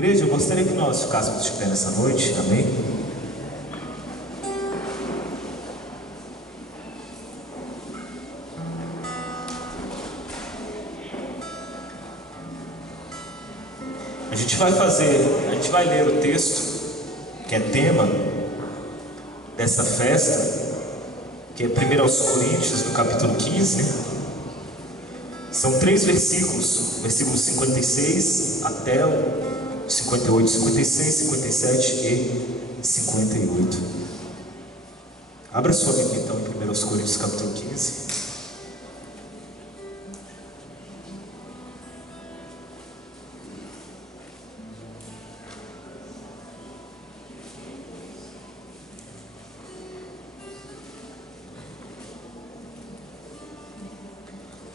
Igreja, eu gostaria que nós ficássemos de pé nessa noite, amém? A gente vai ler o texto que é tema dessa festa, que é 1 aos Coríntios, no capítulo 15. São 3 versículos, versículos 56 até o 58, 56, 57 e 58. Abra sua Bíblia então em 1 aos Coríntios, capítulo 15.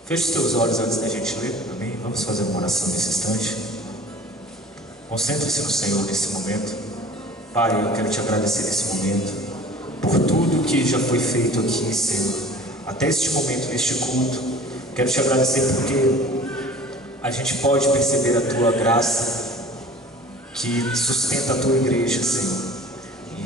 Feche os teus olhos antes da gente ler, amém? Vamos fazer uma oração nesse instante. Concentre-se no Senhor nesse momento. Pai, eu quero te agradecer nesse momento por tudo que já foi feito aqui, Senhor, até este momento, neste culto. Quero te agradecer porque a gente pode perceber a tua graça que sustenta a tua igreja, Senhor.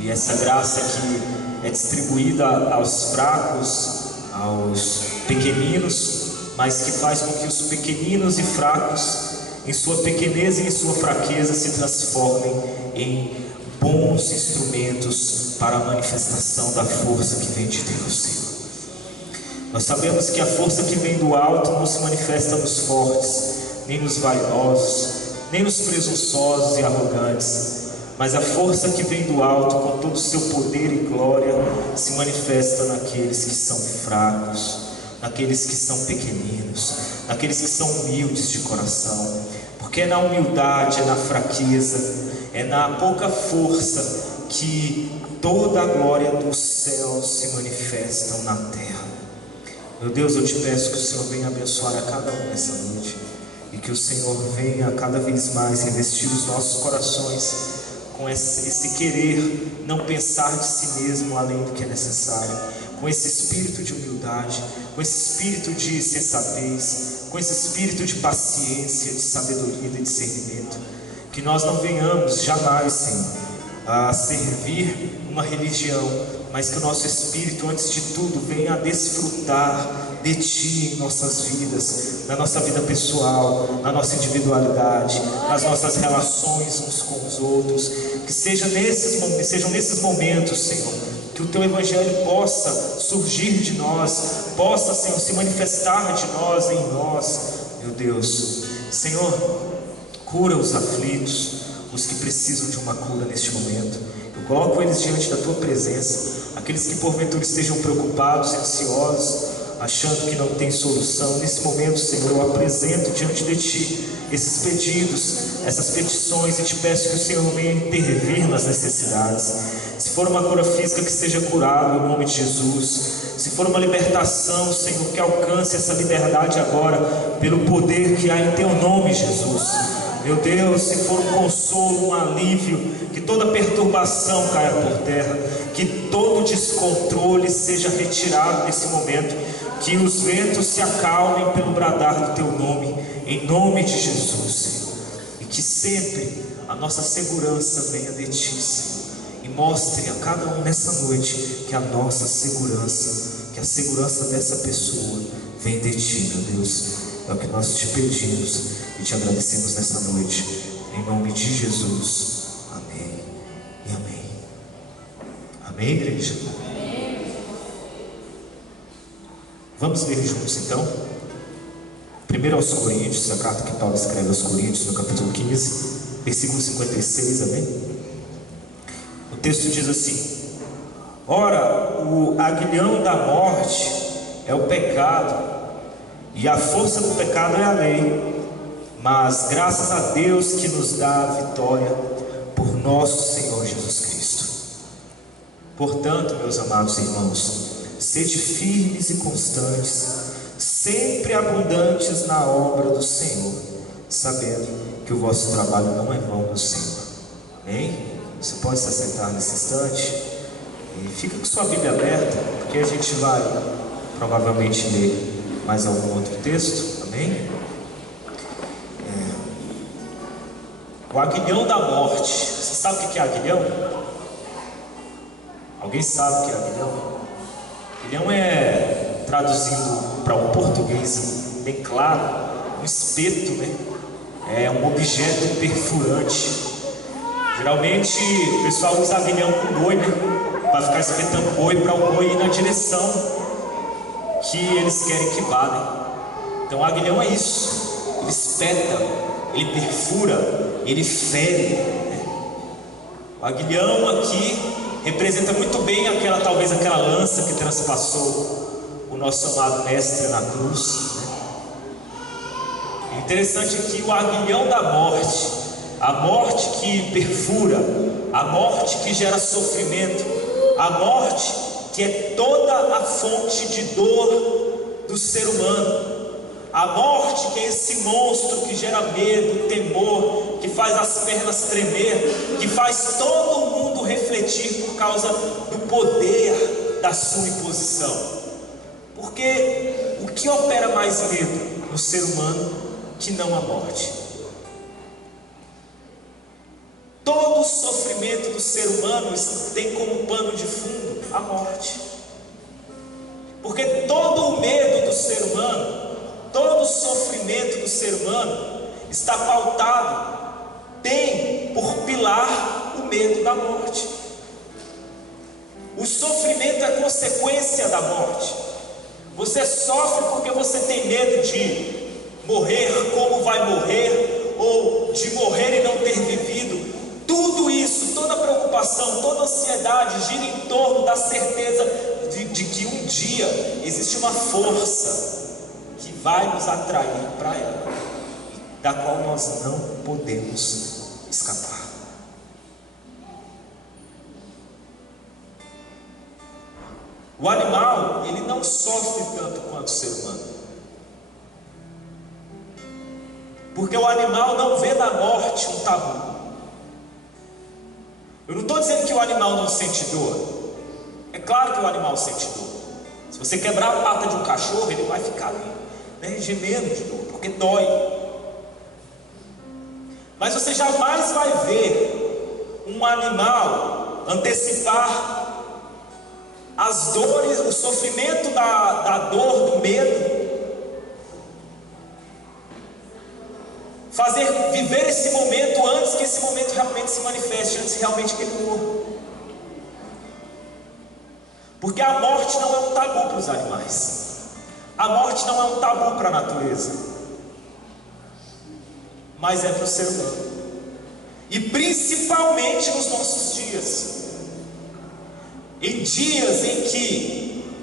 E essa graça que é distribuída aos fracos, aos pequeninos, mas que faz com que os pequeninos e fracos, em sua pequenez e em sua fraqueza, se transformem em bons instrumentos para a manifestação da força que vem de Deus, Senhor. Nós sabemos que a força que vem do alto não se manifesta nos fortes, nem nos vaidosos, nem nos presunçosos e arrogantes, mas a força que vem do alto, com todo o seu poder e glória, se manifesta naqueles que são fracos, naqueles que são pequeninos, naqueles que são humildes de coração, porque é na humildade, é na fraqueza, é na pouca força que toda a glória dos céus se manifestam na terra. Meu Deus, eu te peço que o Senhor venha abençoar a cada um nessa noite, e que o Senhor venha cada vez mais revestir os nossos corações com esse querer não pensar de si mesmo além do que é necessário, com esse espírito de humildade, com esse espírito de sensatez, com esse espírito de paciência, de sabedoria e de discernimento. Que nós não venhamos jamais, Senhor, a servir uma religião, mas que o nosso espírito, antes de tudo, venha a desfrutar de Ti em nossas vidas, na nossa vida pessoal, na nossa individualidade, nas nossas relações uns com os outros. Que sejam nesses momentos, Senhor, que o Teu Evangelho possa surgir de nós, possa, Senhor, se manifestar de nós, em nós, meu Deus. Senhor, cura os aflitos, os que precisam de uma cura neste momento. Eu coloco eles diante da Tua presença, aqueles que porventura estejam preocupados e ansiosos, achando que não tem solução. Nesse momento, Senhor, eu apresento diante de Ti esses pedidos, essas petições, e te peço que o Senhor venha intervir nas necessidades. Se for uma cura física, que seja curado em nome de Jesus. Se for uma libertação, Senhor, que alcance essa liberdade agora, pelo poder que há em Teu nome, Jesus. Meu Deus, se for um consolo, um alívio, que toda perturbação caia por terra, que todo descontrole seja retirado nesse momento, que os ventos se acalmem pelo bradar do Teu nome, em nome de Jesus, Senhor. E que sempre a nossa segurança venha de Ti, Senhor. E mostre a cada um nessa noite que a nossa segurança, que a segurança dessa pessoa vem de Ti, meu Deus. É o que nós te pedimos e te agradecemos nessa noite, em nome de Jesus. Amém e amém. Amém, igreja? Vamos ler juntos então 1 aos Coríntios, a carta que Paulo escreve aos Coríntios, no capítulo 15, versículo 56, amém? O texto diz assim: ora, o aguilhão da morte é o pecado, e a força do pecado é a lei, mas graças a Deus que nos dá a vitória por nosso Senhor Jesus Cristo. Portanto, meus amados irmãos, sede firmes e constantes, sempre abundantes na obra do Senhor, sabendo que o vosso trabalho não é vão no Senhor. Amém? Você pode se assentar nesse instante e fica com sua Bíblia aberta, porque a gente vai provavelmente ler mais algum outro texto. Amém? O aguilhão da morte. Você sabe o que é aguilhão? Alguém sabe o que é aguilhão? Aguilhão é, traduzindo para um português bem claro, um espeto, né? É um objeto perfurante. Geralmente o pessoal usa aguilhão com boi, né? Para ficar espetando boi, para o boi ir na direção que eles querem que vá, né? Então o aguilhão é isso. Ele espeta, ele perfura, ele fere, né? O aguilhão aqui representa muito bem talvez aquela lança que transpassou o nosso amado mestre na cruz, né? É interessante aqui o aguilhão da morte, a morte que perfura, a morte que gera sofrimento, a morte que é toda a fonte de dor do ser humano. A morte que é esse monstro que gera medo, temor, que faz as pernas tremer, que faz todo mundo refletir por causa do poder da sua imposição. Porque o que opera mais medo no ser humano que não a morte? Todo o sofrimento do ser humano tem como pano de fundo a morte. Porque todo o medo do ser humano, todo o sofrimento do ser humano está pautado, tem por pilar o medo da morte. O sofrimento é consequência da morte. Você sofre porque você tem medo de morrer, como vai morrer, ou de morrer e não ter vivido. Tudo isso, toda preocupação, toda ansiedade gira em torno da certeza de que um dia existe uma força que vai nos atrair para ela, da qual nós não podemos escapar. O animal, ele não sofre tanto quanto o ser humano, porque o animal não vê na morte um tabu. Eu não estou dizendo que o animal não sente dor. É claro que o animal sente dor. Se você quebrar a pata de um cachorro, ele vai ficar ali, né, gemendo de dor, porque dói. Mas você jamais vai ver um animal antecipar as dores, o sofrimento da dor, do medo, viver esse momento antes que esse momento realmente se manifeste, antes realmente que ele morra. Porque a morte não é um tabu para os animais. A morte não é um tabu para a natureza, mas é para o ser humano. E principalmente nos nossos dias. Em dias em que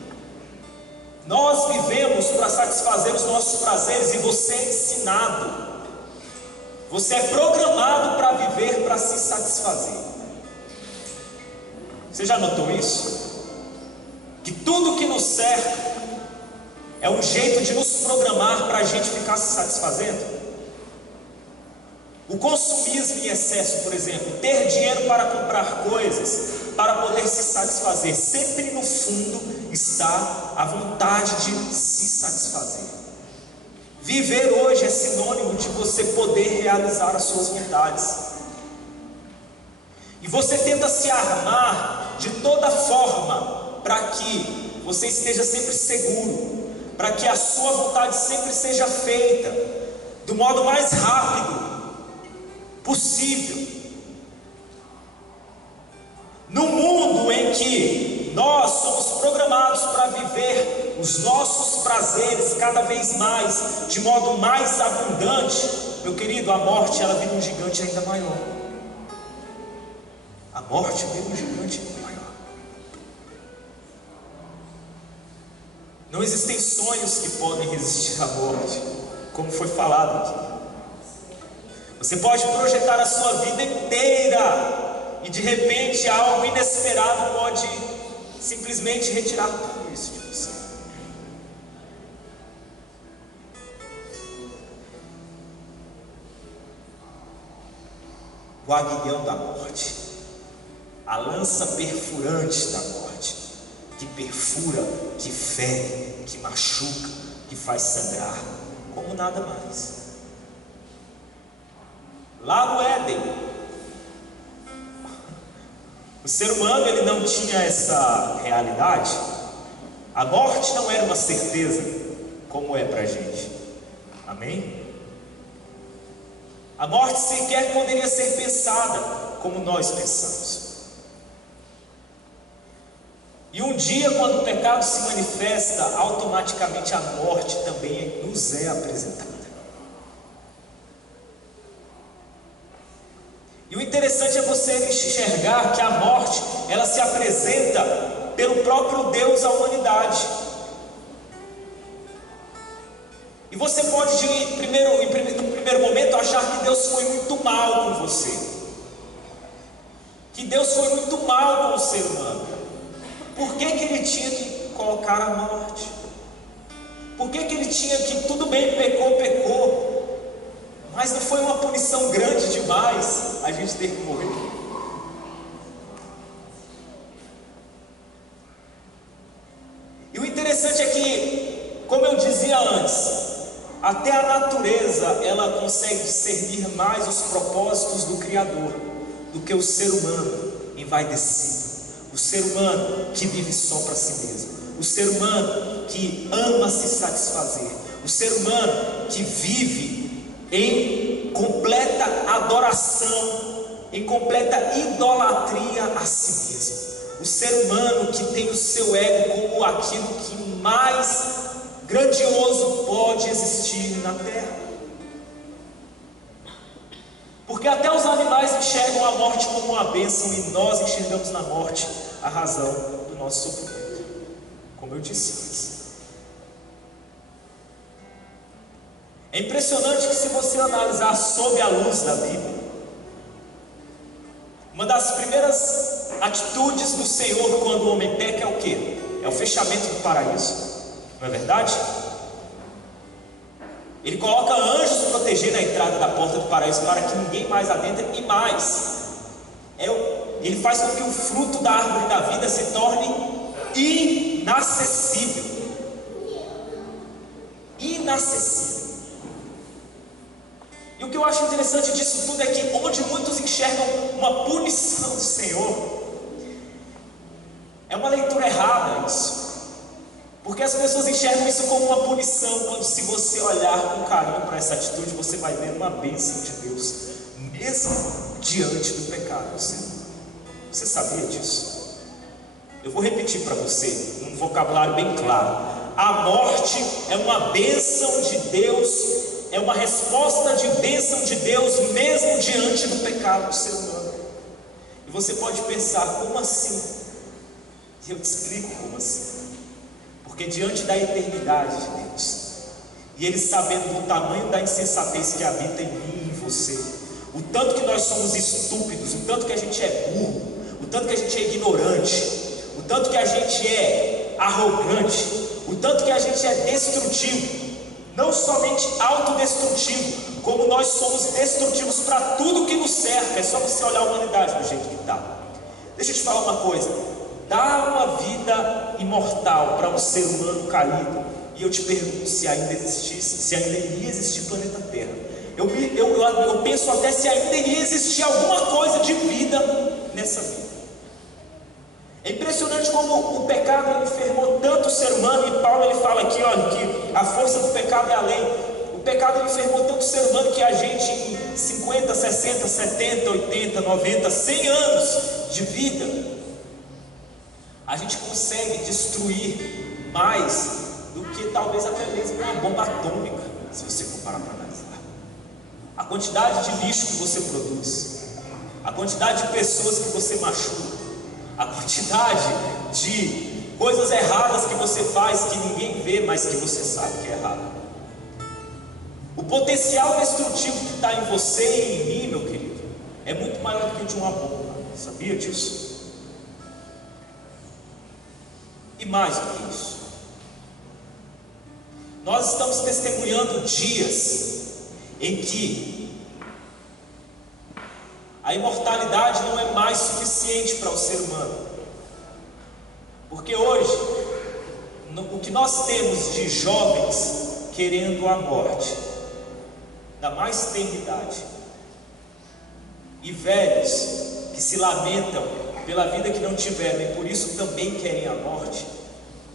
nós vivemos para satisfazer os nossos prazeres, e você é ensinado, você é programado para viver para se satisfazer. Você já notou isso? Que tudo que nos cerca é um jeito de nos programar para a gente ficar se satisfazendo. O consumismo em excesso, por exemplo, ter dinheiro para comprar coisas, para poder se satisfazer, sempre no fundo está a vontade de se satisfazer. Viver hoje é sinônimo de você poder realizar as suas vontades. E você tenta se armar de toda forma para que você esteja sempre seguro, para que a sua vontade sempre seja feita do modo mais rápido possível. No mundo em que nós somos programados para viver os nossos prazeres cada vez mais, de modo mais abundante, meu querido, a morte ela vira um gigante ainda maior. A morte vira um gigante ainda maior. Não existem sonhos que podem resistir à morte, como foi falado aqui. Você pode projetar a sua vida inteira e de repente algo inesperado pode simplesmente retirar tudo isso de você. O aguilhão da morte, a lança perfurante da morte, que perfura, que fere, que machuca, que faz sangrar, como nada mais. lá no Éden. O ser humano, ele não tinha essa realidade. A morte não era uma certeza, como é para a gente. Amém? A morte sequer poderia ser pensada como nós pensamos. E um dia, quando o pecado se manifesta, automaticamente a morte também nos é apresentada. E o interessante é você enxergar que a morte, ela se apresenta pelo próprio Deus à humanidade. E você pode, no primeiro momento, achar que Deus foi muito mal com você, que Deus foi muito mal com o ser humano. Por que ele tinha que colocar a morte? Por que ele tinha que, tudo bem, pecou, mas não foi uma punição grande demais a gente ter que morrer? E o interessante é que, como eu dizia antes, até a natureza, ela consegue discernir mais os propósitos do Criador do que o ser humano envaidecido, o ser humano que vive só para si mesmo, o ser humano que ama se satisfazer, o ser humano que vive em completa adoração, em completa idolatria a si mesmo, o ser humano que tem o seu ego como aquilo que mais grandioso pode existir na terra. Porque até os animais enxergam a morte como uma bênção, e nós enxergamos na morte a razão do nosso sofrimento, como eu disse antes. É impressionante que, se você analisar sob a luz da Bíblia, uma das primeiras atitudes do Senhor quando o homem peca é o quê? É o fechamento do paraíso. Não é verdade? Ele coloca anjos protegendo a entrada da porta do paraíso para que ninguém mais adentre, e mais, ele faz com que o fruto da árvore da vida se torne inacessível. Inacessível. E o que eu acho interessante disso tudo é que, onde muitos enxergam uma punição do Senhor, é uma leitura errada isso. Porque as pessoas enxergam isso como uma punição, quando, se você olhar com carinho para essa atitude, você vai ver uma bênção de Deus, mesmo diante do pecado. Você sabia disso? Eu vou repetir para você, num vocabulário bem claro: a morte é uma bênção de Deus, é uma resposta de bênção de Deus, mesmo diante do pecado do ser humano. E você pode pensar, como assim? E eu te explico como assim. Porque diante da eternidade de Deus, e Ele sabendo do tamanho da insensatez que habita em mim e em você, o tanto que nós somos estúpidos, o tanto que a gente é burro, o tanto que a gente é ignorante, o tanto que a gente é arrogante, o tanto que a gente é destrutivo, não somente autodestrutivo, como nós somos destrutivos para tudo que nos cerca. É só você olhar a humanidade do jeito que está. Deixa eu te falar uma coisa: dá uma vida imortal para um ser humano caído, e eu te pergunto se ainda existisse, se ainda iria existir planeta Terra. Eu penso até se ainda iria existir alguma coisa de vida nessa vida. É impressionante como o pecado enfermou tanto o ser humano, e Paulo ele fala aqui, olha, que a força do pecado é a lei. O pecado enfermou tanto o ser humano que a gente, em 50, 60, 70, 80, 90, 100 anos de vida, a gente consegue destruir mais do que talvez até mesmo uma bomba atômica, se você for parar para analisar. A quantidade de lixo que você produz, a quantidade de pessoas que você machuca, a quantidade de coisas erradas que você faz, que ninguém vê, mas que você sabe que é errado. O potencial destrutivo que está em você e em mim, meu querido, é muito maior do que o de uma bomba. Sabia disso? E mais do que isso, nós estamos testemunhando dias em que a imortalidade não é mais suficiente para o ser humano. Porque hoje, o que nós temos de jovens querendo a morte, da mais tenra idade, e velhos que se lamentam pela vida que não tiveram e por isso também querem a morte,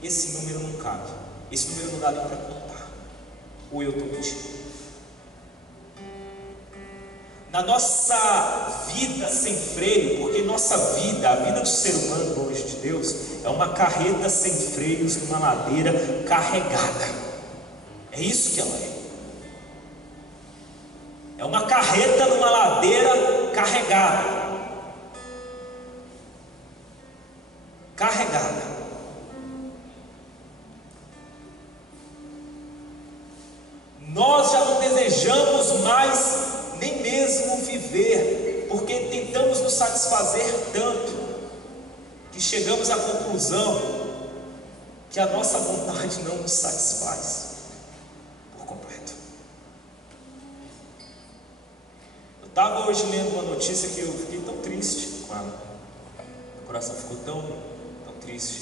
esse número não cabe, esse número não dá nem para contar. Ou eu estou mentindo? Na nossa vida sem freio, porque nossa vida, a vida do ser humano longe de Deus, é uma carreta sem freios numa ladeira carregada. É isso que ela é. É uma carreta numa ladeira carregada. Carregada. Nós já não desejamos mais nem mesmo viver, porque tentamos nos satisfazer tanto, que chegamos à conclusão que a nossa vontade não nos satisfaz por completo. Eu estava hoje lendo uma notícia que eu fiquei tão triste com ela, meu coração ficou tão triste.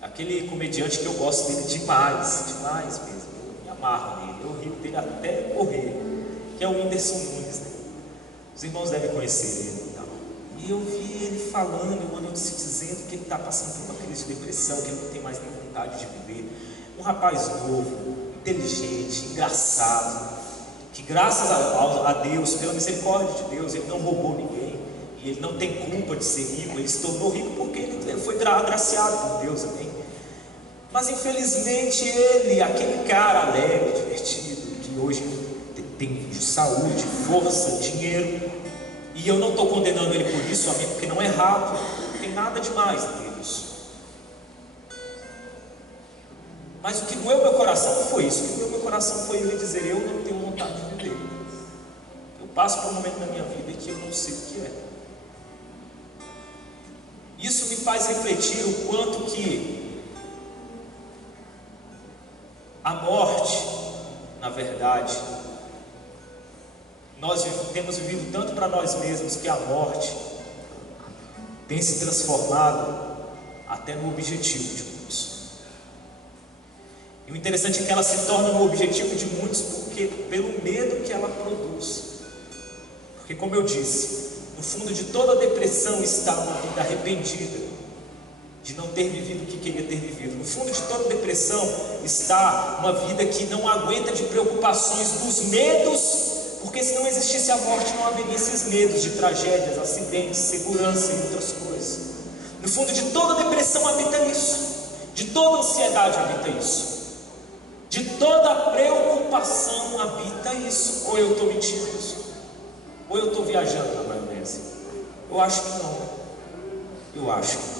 Aquele comediante que eu gosto dele demais mesmo, eu me amarro nele, eu rio dele até morrer, que é o Whindersson Nunes, né? Os irmãos devem conhecer ele, tá? E eu vi ele falando, uma notícia dizendo que ele está passando por uma crise de depressão, que ele não tem mais nem vontade de viver. Um rapaz novo, inteligente, engraçado, que graças a Deus, pela misericórdia de Deus, ele não roubou ninguém, e ele não tem culpa de ser rico, ele se tornou rico porque ele foi agraciado por Deus, amém? Mas infelizmente ele, aquele cara alegre, divertido, que hoje tem saúde, força, dinheiro, e eu não estou condenando ele por isso, amém, porque não é errado, não tem nada demais Deus. Mas o que doeu meu coração não foi isso. O que doeu meu coração foi ele dizer: eu não tenho vontade de viver. Eu passo por um momento na minha vida que eu não sei o que é. Isso me faz refletir o quanto que a morte, na verdade, nós temos vivido tanto para nós mesmos que a morte tem se transformado até no objetivo de muitos. E o interessante é que ela se torna no objetivo de muitos pelo medo que ela produz. Porque, como eu disse, no fundo de toda depressão está uma vida arrependida de não ter vivido o que queria ter vivido. No fundo de toda depressão está uma vida que não aguenta de preocupações dos medos, porque se não existisse a morte não haveria esses medos de tragédias, acidentes, segurança e outras coisas. No fundo de toda depressão habita isso, de toda ansiedade habita isso, de toda preocupação habita isso. Ou eu estou mentindo isso? Ou eu estou viajando na maionese? Eu acho que não. Eu acho que não.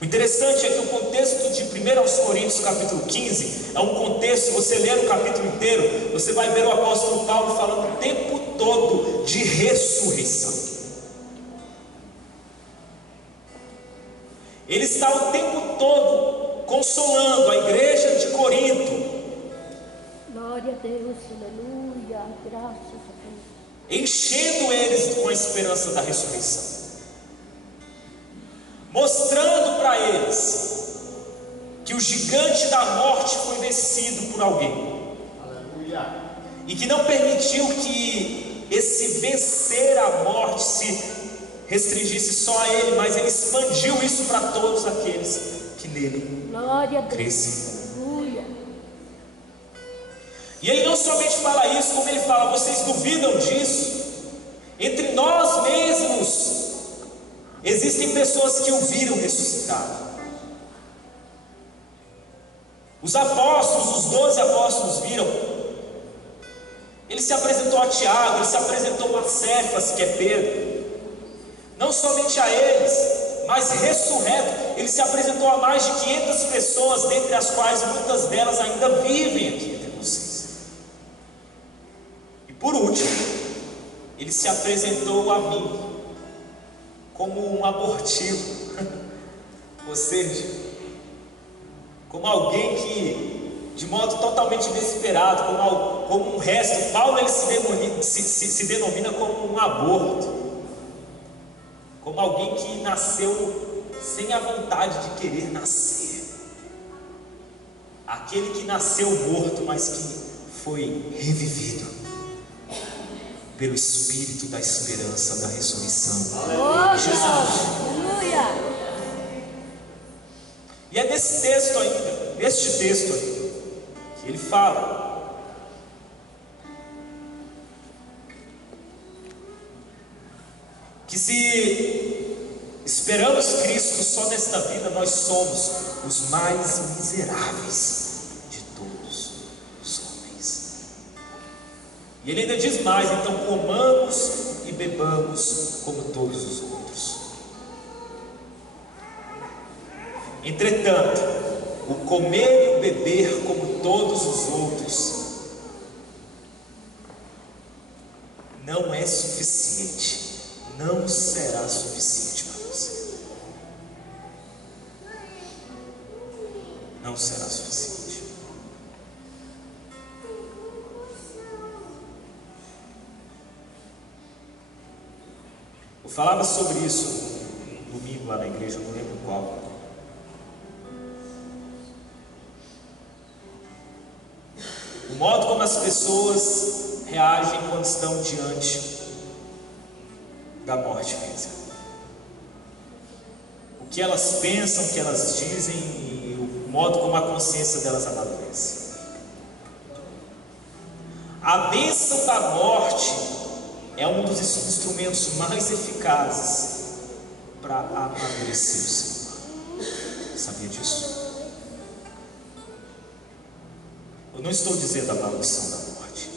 O interessante é que o contexto de 1 Coríntios capítulo 15 é um contexto, se você ler o capítulo inteiro, você vai ver o apóstolo Paulo falando o tempo todo de ressurreição. Ele está o tempo todo consolando a igreja de Corinto. Glória a Deus, aleluia, graças a Deus. Enchendo eles com a esperança da ressurreição. Mostrando para eles que o gigante da morte foi vencido por alguém. Aleluia. E que não permitiu que esse vencer a morte se restringisse só a ele, mas ele expandiu isso para todos aqueles que nele crescem. Aleluia. E ele não somente fala isso, como ele fala: vocês duvidam disso? Entre nós mesmos existem pessoas que o viram ressuscitado. Os apóstolos, os 12 apóstolos viram. Ele se apresentou a Tiago, ele se apresentou a Cefas, que é Pedro. Não somente a eles, mas ressurreto, ele se apresentou a mais de 500 pessoas, dentre as quais muitas delas ainda vivem aqui entre vocês. E por último, ele se apresentou a mim como um abortivo, ou seja, como alguém que, de modo totalmente inesperado, como um resto. Paulo ele se denomina como um aborto, como alguém que nasceu sem a vontade de querer nascer, aquele que nasceu morto, mas que foi revivido pelo Espírito da esperança da ressurreição. Oh, Jesus. Aleluia. E é neste texto ainda, que ele fala que se esperamos Cristo só nesta vida, nós somos os mais miseráveis de todos os homens. E ele ainda diz mais: então comamos e bebamos como todos os outros. Entretanto, o comer e o beber como todos os outros não é suficiente, não será suficiente para você. Não será suficiente. Eu falava sobre isso no domingo lá na igreja, eu não lembro qual. O modo como as pessoas reagem quando estão diante da morte física. O que elas pensam, o que elas dizem e o modo como a consciência delas amadurece. A bênção da morte é um dos instrumentos mais eficazes para amadurecer o ser humano. Sabia disso? Eu não estou dizendo a maldição da morte.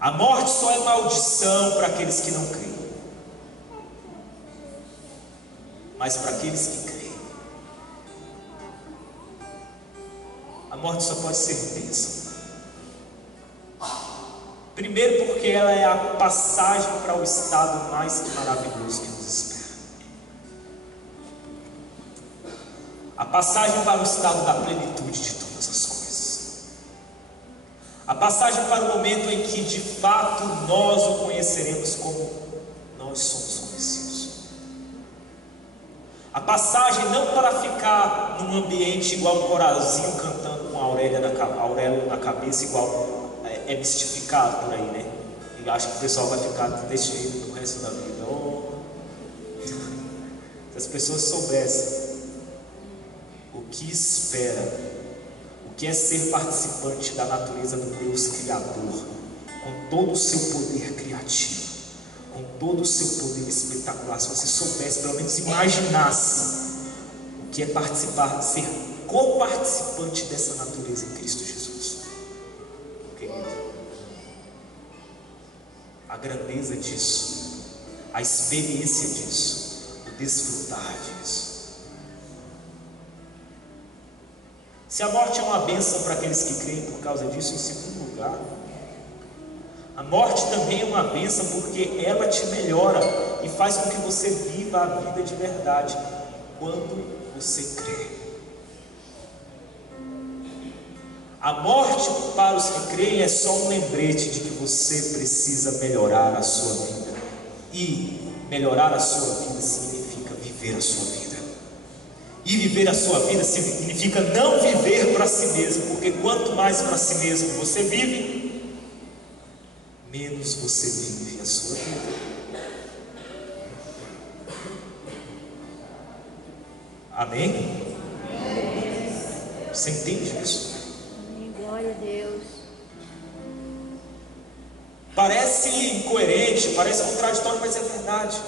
A morte só é maldição para aqueles que não creem. Mas para aqueles que creem, a morte só pode ser bênção. Primeiro porque ela é a passagem para o estado mais maravilhoso que nos espera. A passagem para o estado da plenitude de todas as coisas. A passagem para o momento em que de fato nós o conheceremos como nós somos conhecidos. A passagem não para ficar num ambiente igual um coralzinho cantando com a auréola na cabeça, igual é mistificado por aí, né? E acho que o pessoal vai ficar desse jeito no resto da vida. Oh. Se as pessoas soubessem o que espera, o que é ser participante da natureza do Deus Criador, com todo o seu poder criativo, com todo o seu poder espetacular, se você soubesse, pelo menos imaginasse o que é participar, ser co-participante dessa natureza em Cristo Jesus. Querido, a grandeza disso, a experiência disso, o desfrutar disso. Se a morte é uma bênção para aqueles que creem por causa disso, em segundo lugar, a morte também é uma bênção porque ela te melhora e faz com que você viva a vida de verdade quando você crê. A morte para os que creem é só um lembrete de que você precisa melhorar a sua vida. E melhorar a sua vida significa viver a sua vida. E viver a sua vida significa não viver para si mesmo, porque quanto mais para si mesmo você vive, menos você vive a sua vida. Amém? Você entende isso? Amém. Glória a Deus. Parece incoerente, parece contraditório, mas é verdade.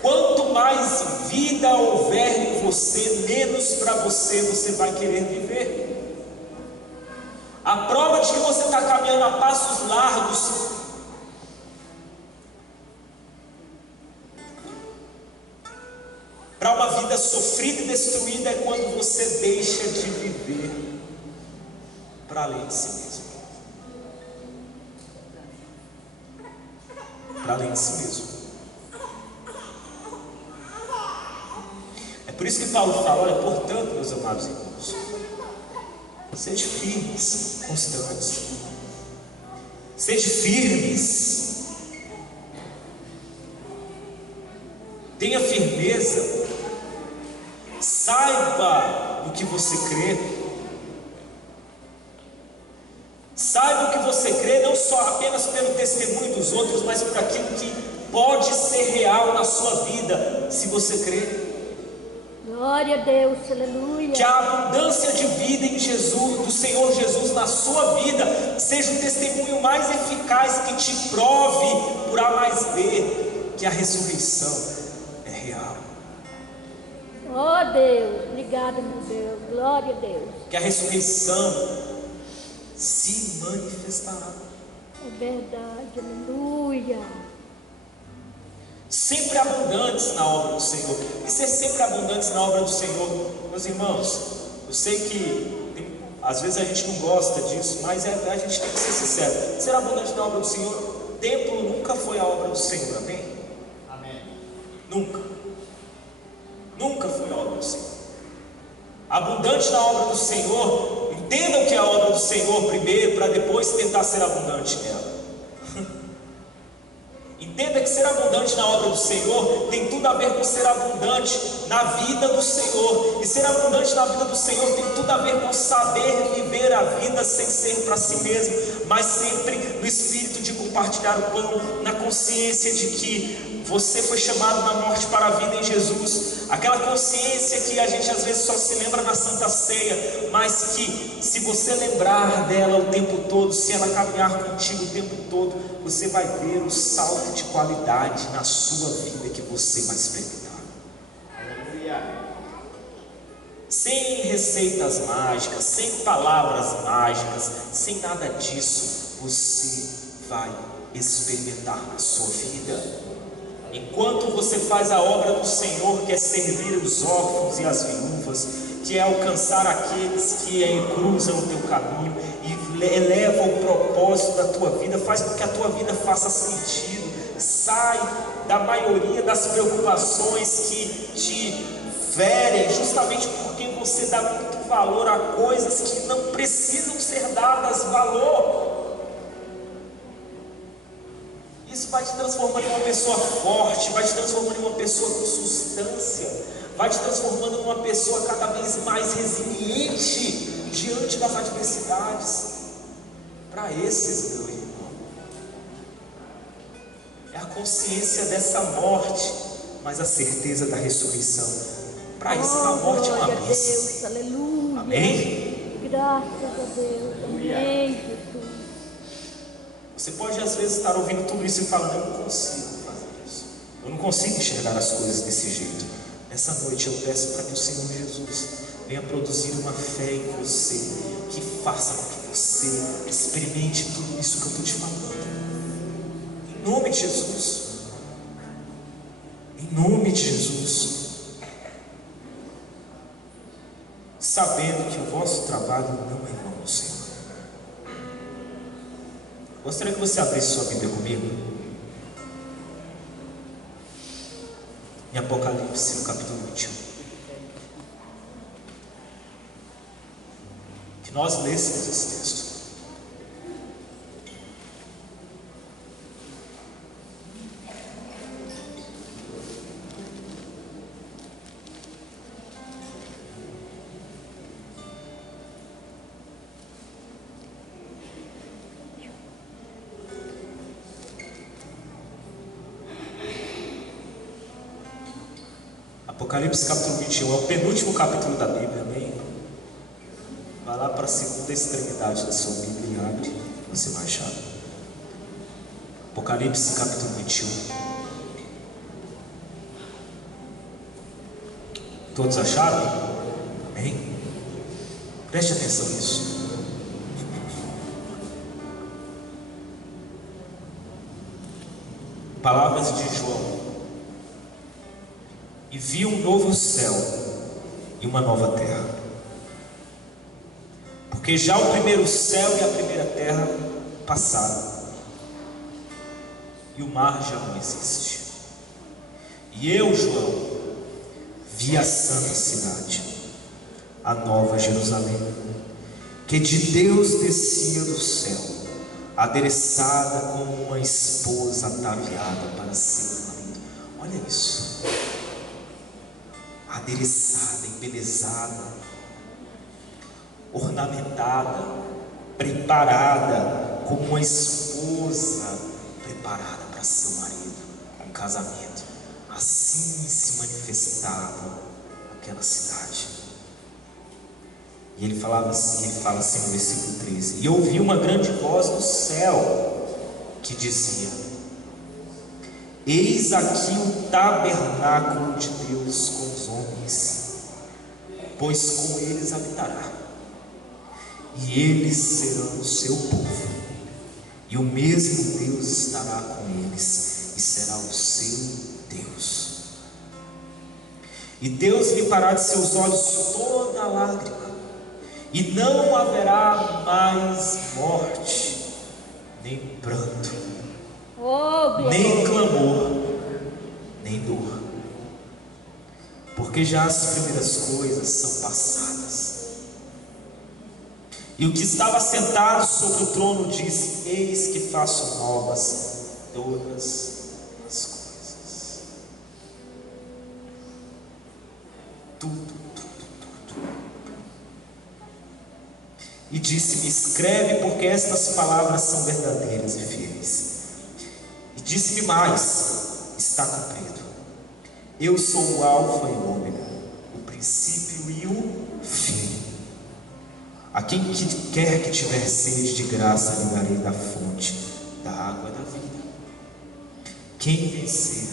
Quanto mais vida houver em você, menos para você vai querer viver. A prova de que você está caminhando a passos largos para uma vida sofrida e destruída é quando você deixa de viver para além de si mesmo. Para além de si mesmo. É por isso que Paulo fala: olha, portanto, meus amados irmãos, sede firmes, constantes, sede firmes, tenha firmeza, saiba do que você crê, saiba só apenas pelo testemunho dos outros, mas por aquilo que pode ser real na sua vida, se você crer. Glória a Deus, aleluia. Que a abundância de vida em Jesus, do Senhor Jesus na sua vida, seja o testemunho mais eficaz que te prove por A mais B que a ressurreição é real. Oh Deus, obrigado, meu Deus, glória a Deus. Que a ressurreição se manifestará. É verdade, aleluia. Sempre abundantes na obra do Senhor. E ser sempre abundantes na obra do Senhor, meus irmãos, eu sei que às vezes a gente não gosta disso, mas a gente tem que ser sincero. Ser abundante na obra do Senhor, o templo nunca foi a obra do Senhor, amém? Amém. Nunca. Nunca foi a obra do Senhor. Abundante na obra do Senhor, entendam que é a obra do Senhor primeiro, para depois tentar ser abundante nela. Entenda que ser abundante na obra do Senhor tem tudo a ver com ser abundante na vida do Senhor. E ser abundante na vida do Senhor tem tudo a ver com saber viver a vida sem ser para si mesmo, mas sempre no espírito de compartilhar o pão, na consciência de que você foi chamado na morte para a vida em Jesus. Aquela consciência que a gente às vezes só se lembra na Santa Ceia, mas que se você lembrar dela o tempo todo, se ela caminhar contigo o tempo todo, você vai ver o salto de qualidade na sua vida que você vai experimentar. Aleluia. Sem receitas mágicas, sem palavras mágicas, sem nada disso, você vai experimentar na sua vida. Enquanto você faz a obra do Senhor, que é servir os órfãos e as viúvas, que é alcançar aqueles que cruzam o teu caminho e eleva o propósito da tua vida, faz com que a tua vida faça sentido, sai da maioria das preocupações que te ferem, justamente porque você dá muito valor a coisas que não precisam ser dadas valor. Isso vai te transformando em uma pessoa forte, vai te transformando em uma pessoa com substância, vai te transformando em uma pessoa cada vez mais resiliente diante das adversidades. Para esses, meu irmão, é a consciência dessa morte, mas a certeza da ressurreição. Para isso, a morte é uma bênção. Aleluia. Amém? Graças a Deus. Amém, Jesus. Você pode às vezes estar ouvindo tudo isso e falando: eu não consigo fazer isso, eu não consigo enxergar as coisas desse jeito. Essa noite eu peço para que o Senhor Jesus venha produzir uma fé em você, que faça com que você experimente tudo isso que eu estou te falando. Em nome de Jesus. Em nome de Jesus. Sabendo que o vosso trabalho não é vão, Senhor. Gostaria que você abrisse sua Bíblia comigo em Apocalipse, no capítulo 21. Que nós lêssemos esse texto. Apocalipse capítulo 21 é o penúltimo capítulo da Bíblia, amém? Vai lá para a segunda extremidade da sua Bíblia e abre, você vai achar. Apocalipse capítulo 21. Todos acharam? Amém? Preste atenção nisso. Palavras de João. E vi um novo céu e uma nova terra, porque já o primeiro céu e a primeira terra passaram, e o mar já não existe. E eu, João, vi a santa cidade, a nova Jerusalém, que de Deus descia do céu, adereçada como uma esposa ataviada para seu marido. Olha isso. Adereçada, embelezada, ornamentada, preparada como uma esposa preparada para seu marido, um casamento. Assim se manifestava aquela cidade. E ele fala assim no versículo 13: e ouvi uma grande voz do céu que dizia: eis aqui o tabernáculo de Deus com os homens, pois com eles habitará, e eles serão o seu povo, e o mesmo Deus estará com eles, e será o seu Deus. E Deus limpará de seus olhos toda lágrima, e não haverá mais morte, nem pranto, nem clamor, nem dor, porque já as primeiras coisas são passadas. E o que estava sentado sobre o trono disse: eis que faço novas todas as coisas. Tudo. E disse-me: escreve, porque estas palavras são verdadeiras e fiéis. E disse-me mais: está cumprido. Eu sou o Alfa e o Ômega, o princípio e o fim. A quem quer que tiver sede, de graça lhe darei da fonte da água da vida. Quem vencer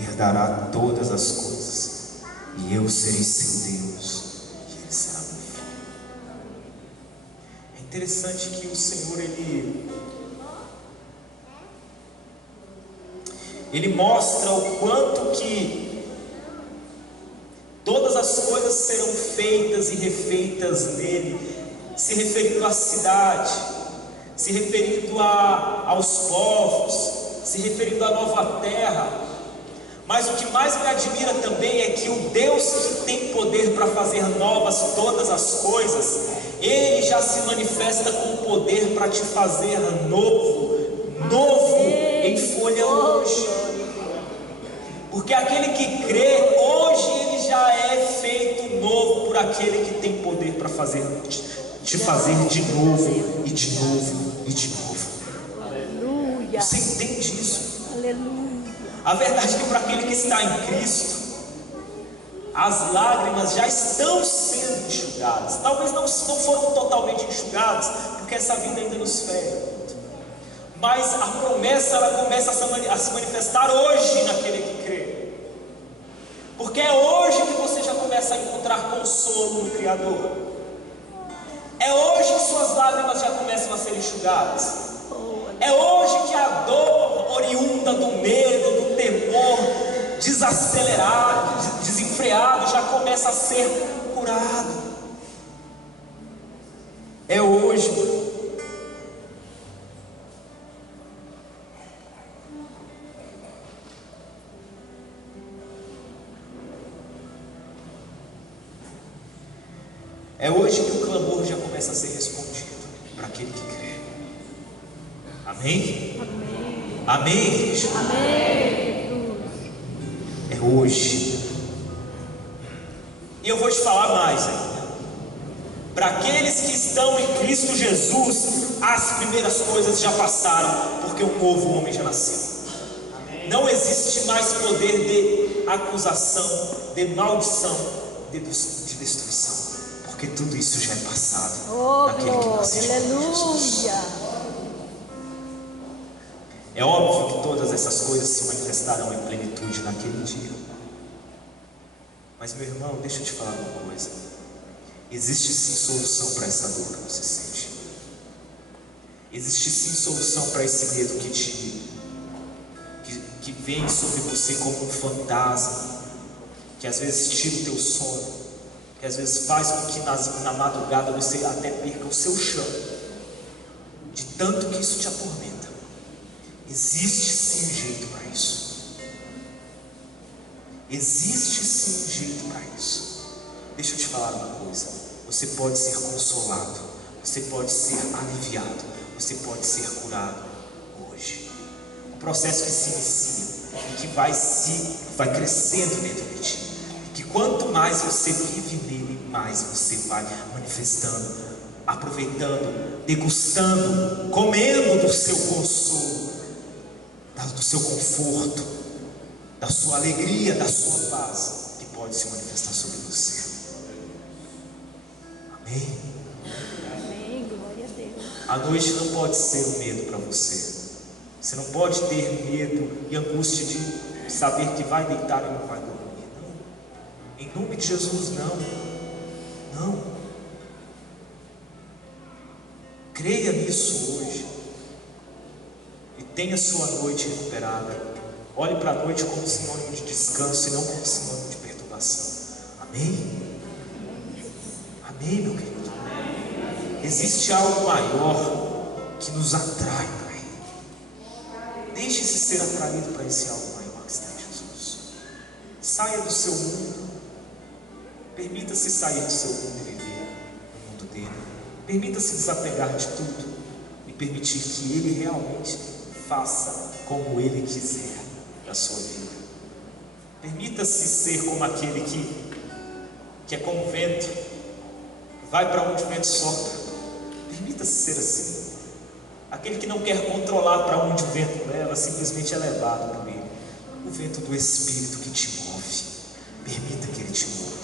herdará todas as coisas, e eu serei seu Deus, e ele será meu filho. É interessante que o Senhor ele mostra o quanto que todas as coisas serão feitas e refeitas nele, se referindo à cidade, se referindo aos povos, se referindo à nova terra. Mas o que mais me admira também é que o Deus que tem poder para fazer novas todas as coisas, Ele já se manifesta com poder para te fazer novo em folha hoje. Porque aquele que crê, hoje ele já é feito novo por aquele que tem poder para te fazer de novo e de novo e de novo. Aleluia. Você entende isso? Aleluia. A verdade é que para aquele que está em Cristo, as lágrimas já estão sendo enxugadas. Talvez não foram totalmente enxugadas, porque essa vida ainda nos fere. Mas a promessa, ela começa a se manifestar hoje naquele que crê. Porque é hoje que você já começa a encontrar consolo no Criador. É hoje que suas lágrimas já começam a ser enxugadas. É hoje que a dor oriunda do medo, do temor desacelerado, desenfreado, já começa a ser curado. É hoje. É hoje que o clamor já começa a ser respondido para aquele que crê. Amém? Amém. Amém, igreja? Amém. É hoje. E eu vou te falar mais ainda. Para aqueles que estão em Cristo Jesus, as primeiras coisas já passaram, porque um novo homem já nasceu. Não existe mais poder de acusação, de maldição, de destruição. Porque tudo isso já é passado naquele que nasceu de Jesus. Aleluia. É óbvio que todas essas coisas se manifestarão em plenitude naquele dia. Mas, meu irmão, deixa eu te falar uma coisa. Existe sim solução para essa dor que você sente. Existe sim solução para esse medo que vem sobre você como um fantasma, que às vezes tira o teu sono, que às vezes faz com que na madrugada você até perca o seu chão, de tanto que isso te atormenta. Existe sim um jeito para isso. Existe sim um jeito para isso. Deixa eu te falar uma coisa. Você pode ser consolado, você pode ser aliviado, você pode ser curado hoje. Um processo que se inicia e que vai crescendo dentro de ti. Que quanto mais você vive nele, mais você vai manifestando aproveitando, degustando, comendo do seu consolo, do seu conforto, da sua alegria, da sua paz, que pode se manifestar sobre você. Amém? Amém, glória a Deus. A noite não pode ser um medo para você. Você não pode ter medo e angústia de saber que vai deitar e não vai dormir. Não. Em nome de Jesus, não. Não. Creia nisso hoje. E tenha sua noite recuperada. Olhe para a noite como sinônimo de descanso e não como sinônimo de perturbação. Amém? Amém, meu querido? Existe algo maior que nos atrai para Ele. Deixe-se ser atraído para esse algo maior que está em Jesus. Saia do seu mundo. Permita-se sair do seu mundo e viver no mundo dele. Permita-se desapegar de tudo e permitir que Ele realmente faça como Ele quiser da sua vida. Permita-se ser como aquele que é como o vento, vai para onde o vento sopra. Permita-se ser assim. Aquele que não quer controlar para onde o vento leva, simplesmente é levado por ele. O vento do Espírito que te move. Permita que ele te mova.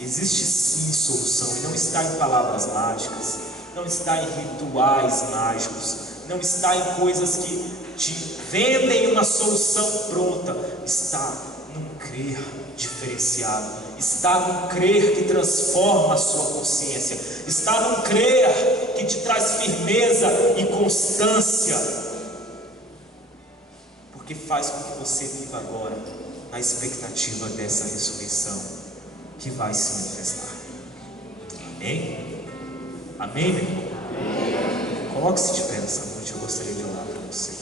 Existe sim solução, e não está em palavras mágicas, não está em rituais mágicos, não está em coisas que te vendem uma solução pronta. Está num crer diferenciado, está num crer que transforma a sua consciência, está num crer que te traz firmeza e constância, porque faz com que você viva agora na expectativa dessa ressurreição que vai se manifestar. Amém? Amém, meu irmão? Coloque-se de pé nessa noite, eu gostaria de orar para você.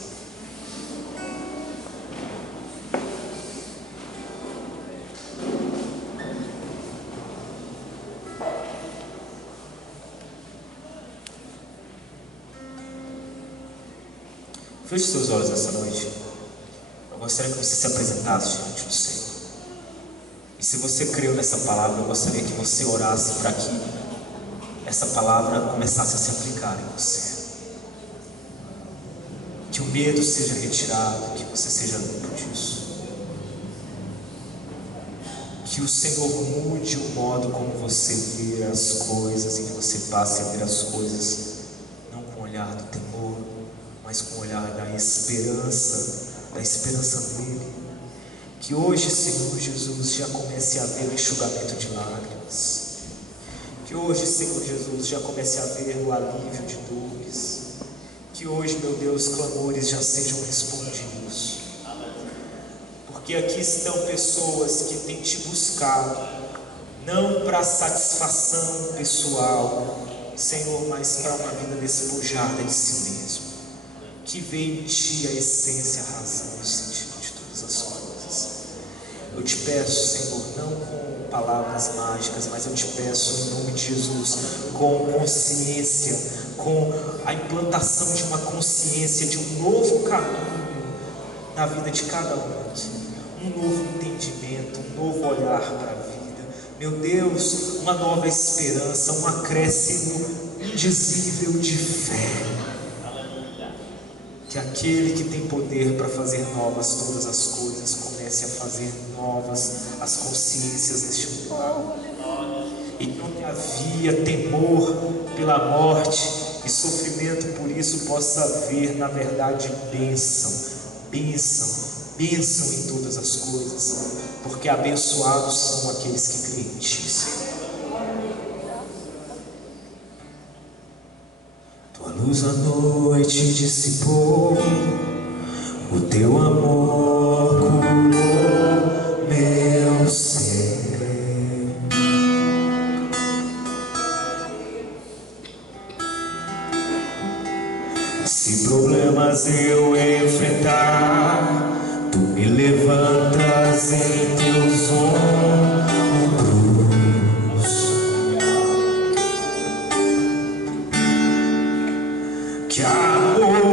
Feche seus olhos nessa noite. Eu gostaria que você se apresentasse diante do Senhor. E se você creu nessa palavra, eu gostaria que você orasse para que essa palavra começasse a se aplicar em você. Que o medo seja retirado, que você seja livre disso. Que o Senhor mude o modo como você vê as coisas e que você passe a ver as coisas não com o olhar do temor, mas com o olhar da esperança dele. Que hoje, Senhor Jesus, já comece a haver o enxugamento de lágrimas. Que hoje, Senhor Jesus, já comece a haver o alívio de dores. Que hoje, meu Deus, clamores já sejam respondidos. Porque aqui estão pessoas que têm te buscado, não para satisfação pessoal, Senhor, mas para uma vida despojada de si mesmo. Que vê em ti a essência, a razão e o sentido de todas as coisas. Eu te peço, Senhor, não com palavras mágicas, mas eu te peço em nome de Jesus, com consciência, com a implantação de uma consciência de um novo caminho na vida de cada um aqui, um novo entendimento, um novo olhar para a vida. Meu Deus, uma nova esperança, um acréscimo indizível de fé. Que aquele que tem poder para fazer novas todas as coisas comece a fazer novas as consciências neste lugar. E que onde havia temor pela morte e sofrimento por isso possa haver, na verdade, bênção em todas as coisas, porque abençoados são aqueles que creem em ti, Senhor. Tua luz à noite dissipou, o teu amor curou meu ser. Se problemas eu enfrentar, tu me levantas em teus ombros. Que amor